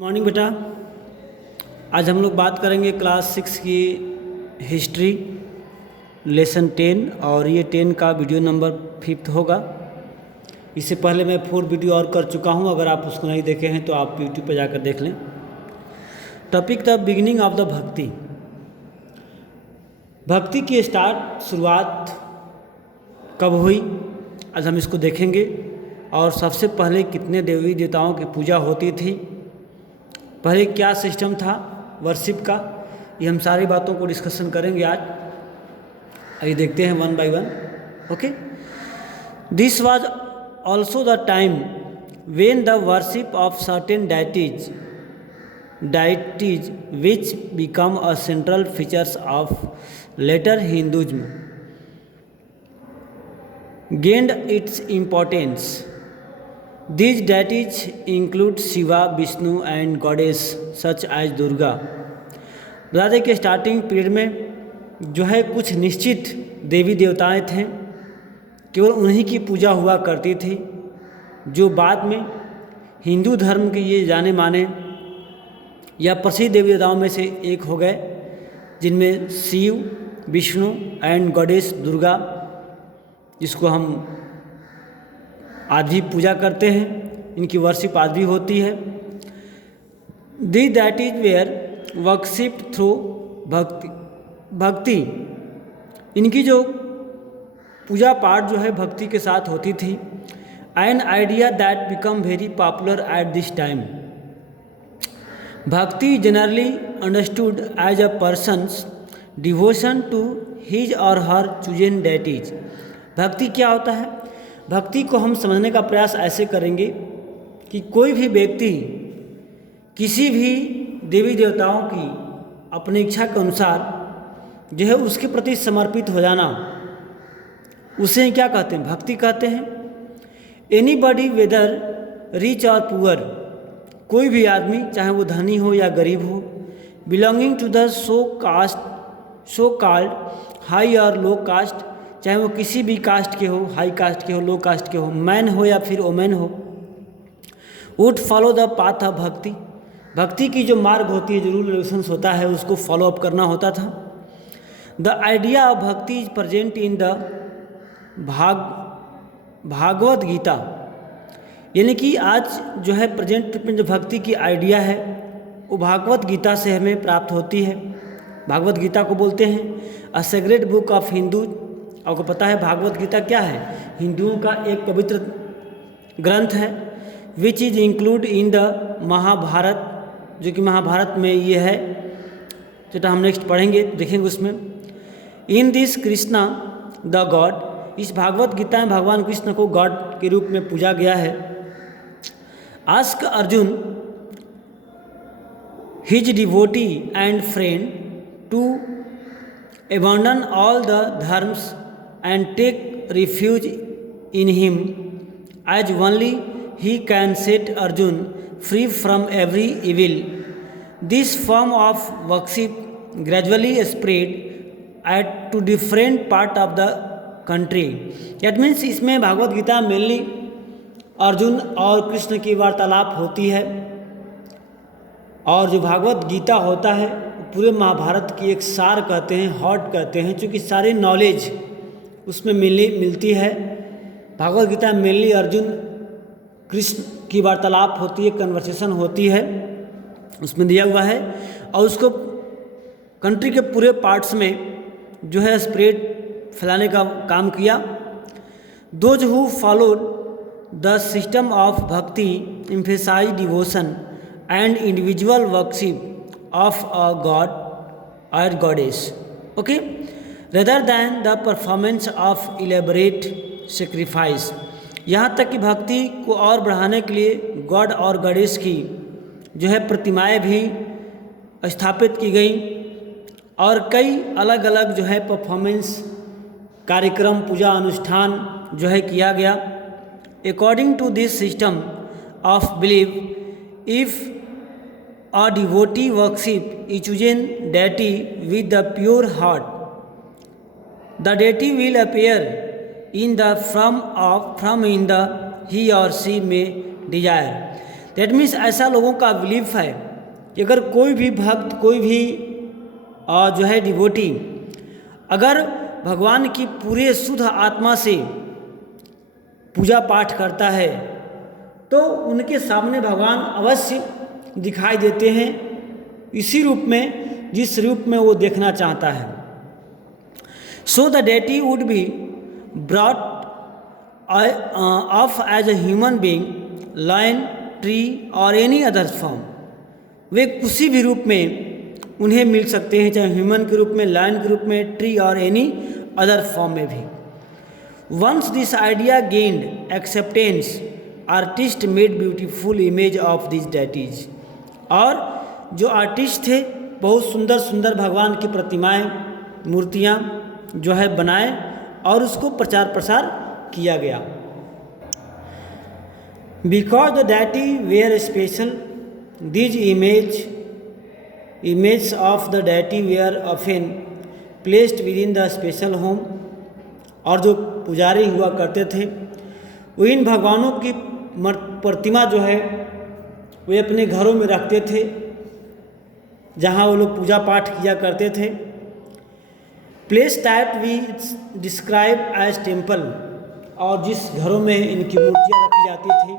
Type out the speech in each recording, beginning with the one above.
Morning बेटा। आज हम लोग बात करेंगे क्लास 6 की हिस्ट्री लेसन 10 और ये 10 का वीडियो नंबर 5 होगा। इससे पहले मैं 4 वीडियो और कर चुका हूँ, अगर आप उसको नहीं देखे हैं तो आप यूट्यूब पर जाकर देख लें। Topic the beginning of the भक्ति। भक्ति की शुरुआत कब हुई, आज हम इसको देखेंगे। और सबसे पहले कितने देवी देवताओं की पूजा होती थी, पहले क्या सिस्टम था वर्शिप का, ये हम सारी बातों को डिस्कशन करेंगे आज। आइए देखते हैं one by one. Okay, this was also the time when the worship of certain deities which become a central features of later Hinduism gained its importance. These deities include Shiva, Vishnu and goddess such as Durga. बता दें कि starting period में जो है कुछ निश्चित देवी देवताएं थे, केवल उन्हीं की पूजा हुआ करती थी, जो बाद में हिंदू धर्म के ये जाने माने या प्रसिद्ध देवी देवताओं में से एक हो गए, जिनमें शिव, विष्णु एंड गॉडेस दुर्गा, जिसको हम आज भी पूजा करते हैं, इनकी वर्शिप आज भी होती है। The that is where worship through bhakti, इनकी जो पूजा पाठ जो है भक्ति के साथ होती थी। An idea that become very popular at this time. Bhakti generally understood as a person's devotion to his or her chosen deities. भक्ति क्या होता है? भक्ति को हम समझने का प्रयास ऐसे करेंगे कि कोई भी व्यक्ति किसी भी देवी देवताओं की अपनी इच्छा के अनुसार जो है उसके प्रति समर्पित हो जाना, उसे क्या कहते हैं? भक्ति कहते हैं। एनीबॉडी वेदर रिच और पुअर, कोई भी आदमी चाहे वो धनी हो या गरीब हो, belonging to the so called high और लो कास्ट, चाहे वो किसी भी कास्ट के हो, हाई कास्ट के हो, लो कास्ट के हो, मैन हो या फिर वोमेन हो, would follow the path of भक्ति। भक्ति की जो मार्ग होती है, जो रूल रेगुलेशंस होता है, उसको फॉलो अप करना होता था। The idea of bhakti is present in the Bhagavad Gita, यानी कि आज जो है प्रेजेंट में जो भक्ति की आइडिया है वो भागवत गीता से हमें प्राप्त होती है। भागवत गीता को बोलते हैं अ सेक्रेड बुक ऑफ हिंदू। आपको पता है भागवत गीता क्या है? हिंदुओं का एक पवित्र ग्रंथ है, which is include in the Mahabharata, जो कि महाभारत में ये है, जो हम नेक्स्ट पढ़ेंगे, देखेंगे उसमें। In this Krishna the God, इस भागवत गीता में भगवान कृष्ण को गॉड के रूप में पूजा गया है। Ask Arjun his devotee and friend to abandon all the dharms and take refuge in him, as only he can set Arjun free from every evil. This form of worship gradually spread to different part of the country. That means इसमें Bhagavat Gita mainly Arjun और कृष्ण की वार्तालाप होती है, और जो भागवत गीता होता है पूरे महाभारत की एक सार कहते हैं, हॉट कहते हैं, क्योंकि सारी नॉलेज उसमें मिलती है। भागवत गीता में मेनली अर्जुन कृष्ण की वार्तालाप होती है, कन्वर्सेशन होती है, उसमें दिया हुआ है, और उसको कंट्री के पूरे पार्ट्स में जो है स्प्रेड फैलाने का काम किया। Those who followed the system of bhakti emphasise devotion and individual worship of a god or goddess, okay, rather than the performance of elaborate sacrifice। यहाँ तक कि भक्ति को और बढ़ाने के लिए गॉड और गॉडेस की जो है प्रतिमाएं भी स्थापित की गई, और कई अलग अलग जो है परफॉर्मेंस कार्यक्रम, पूजा अनुष्ठान जो है किया गया। According to this system of believe, if a devotee worship a chosen deity with the pure heart, the deity will appear in the from in the he or she may desire। That means ऐसा लोगों का belief है कि अगर कोई भी भक्त, कोई भी जो है डिवोटी, अगर भगवान की पूरे शुद्ध आत्मा से पूजा पाठ करता है तो उनके सामने भगवान अवश्य दिखाई देते हैं, इसी रूप में जिस रूप में वो देखना चाहता है। So the deity would be brought of as a human being, lion, tree और एनी अदर फॉर्म। वे किसी भी रूप में उन्हें मिल सकते हैं, चाहे ह्यूमन के रूप में, लायन के रूप में, ट्री और एनी अदर फॉर्म में भी। Once this idea gained acceptance, artist made beautiful image of this deities. और जो आर्टिस्ट थे बहुत सुंदर सुंदर भगवान की प्रतिमाएं, मूर्तियां जो है बनाए और उसको प्रचार प्रसार किया गया। Because the deity were special, these image of the deity were often placed within the special home. और जो पुजारी हुआ करते थे वो इन भगवानों की प्रतिमा जो है वे अपने घरों में रखते थे, जहाँ वो लोग पूजा पाठ किया करते थे। Place that we describe as temple, और जिस घरों में इनकी मूर्तियाँ रखी जाती थी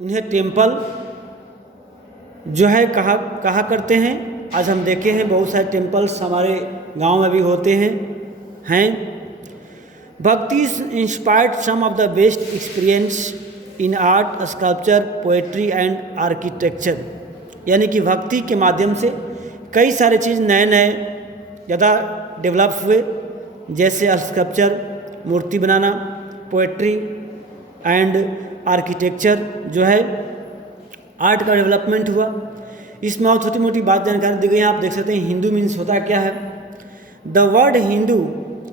उन्हें टेम्पल जो है कहा करते हैं। आज हम देखे हैं बहुत सारे टेम्पल्स हमारे गांव में भी होते हैं। भक्ति inspired some of the best experience in art, sculpture, poetry and architecture. यानी कि भक्ति के माध्यम से कई सारे चीज़ नए नए ज़्यादा डेवलप हुए, जैसे स्कल्पचर, मूर्ति बनाना, पोएट्री एंड आर्किटेक्चर जो है आर्ट का डेवलपमेंट हुआ। इसमें और छोटी मोटी बात जानकारी दी गई है, आप देख सकते हैं। हिंदू मीन्स होता क्या है? The word Hindu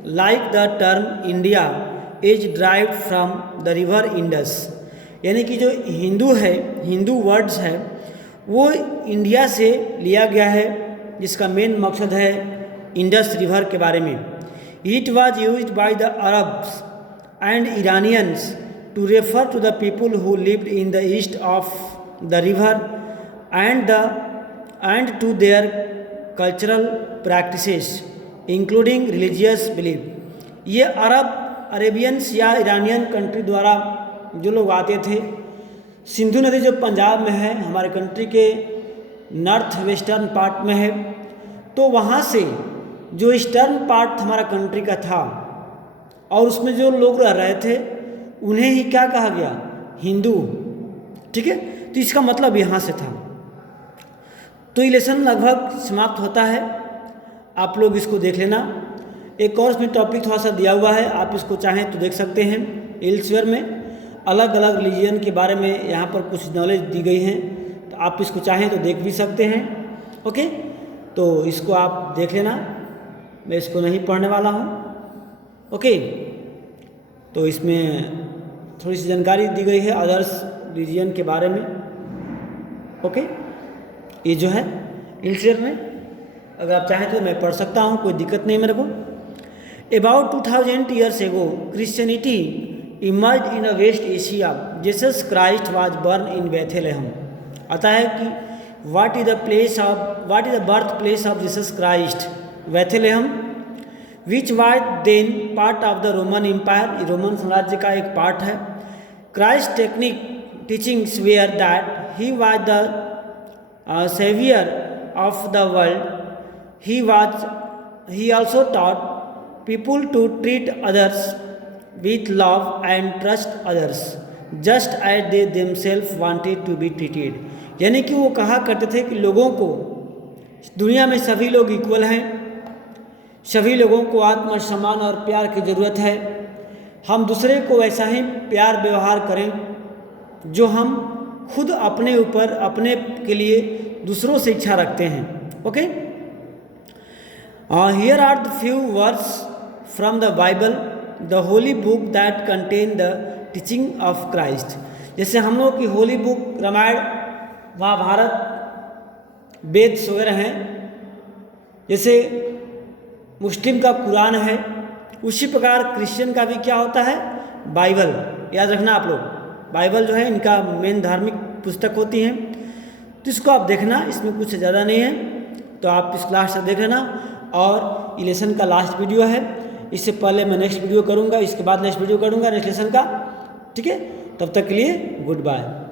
like the term India is derived from the river Indus. यानी कि जो हिंदू है, हिंदू वर्ड्स है वो इंडिया से लिया गया है, जिसका मेन मकसद है इंडस रिवर के बारे में। It was use by the Arabs and Iranians to refer to the people who lived in the east of the river and to their cultural practices including religious belief. ये Arabians या Iranian country द्वारा जो लोग आते थे, सिंधु नदी जो पंजाब में है, हमारे कंट्री के नॉर्थ वेस्टर्न पार्ट में है, तो वहाँ से जो ईस्टर्न पार्ट हमारा कंट्री का था और उसमें जो लोग रह रहे थे उन्हें ही क्या कहा गया? हिंदू। ठीक है, तो इसका मतलब यहाँ से था। तो ये लेसन लगभग समाप्त होता है, आप लोग इसको देख लेना। एक और इसमें टॉपिक थोड़ा सा दिया हुआ है, आप इसको चाहें तो देख सकते हैं। एल्सवेयर में अलग अलग रिलीजन के बारे में यहाँ पर कुछ नॉलेज दी गई हैं, तो आप इसको चाहें तो देख भी सकते हैं। ओके, तो इसको आप देख लेना, मैं इसको नहीं पढ़ने वाला हूँ। ओके, तो इसमें थोड़ी सी जानकारी दी गई है अदर्स रिलीजन के बारे में। ओके, ये जो है एल्सवेयर में अगर आप चाहें तो मैं पढ़ सकता हूँ, कोई दिक्कत नहीं मेरे को। About 2000 years ago, Christianity emerged in a West Asia. Jesus Christ was born in Bethlehem. आता है कि what is the birthplace of Jesus Christ? Bethlehem, which was then part of the Roman Empire. Roman साम्राज्य का एक part है। Christ's teachings were that he was the savior of the world. He also taught people to treat others with love and trust others just as they themselves wanted to be treated. यानी कि वो कहा करते थे कि लोगों को, दुनिया में सभी लोग इक्वल हैं, सभी लोगों को आत्मसम्मान और प्यार की ज़रूरत है। हम दूसरे को वैसा ही प्यार व्यवहार करें जो हम खुद अपने ऊपर, अपने के लिए दूसरों से इच्छा रखते हैं। Okay, here are the few words from the Bible, the holy book that contain the teaching of Christ. जैसे हम लोग की होली बुक रामायण, महाभारत, वेद वगैरह हैं, जैसे मुस्लिम का कुरान है, उसी प्रकार क्रिश्चियन का भी क्या होता है? बाइबल। याद रखना आप लोग, बाइबल जो है इनका मेन धार्मिक पुस्तक होती हैं, तो इसको आप देखना, इसमें कुछ ज़्यादा नहीं है, तो आप इस क्लास से देख लेना। और ये लेसन का लास्ट वीडियो है, इससे पहले मैं नेक्स्ट वीडियो करूँगा, इसके बाद नेक्स्ट वीडियो करूँगा नेक्स्ट लेसन का, ठीक है। तब तक के लिए गुड बाय।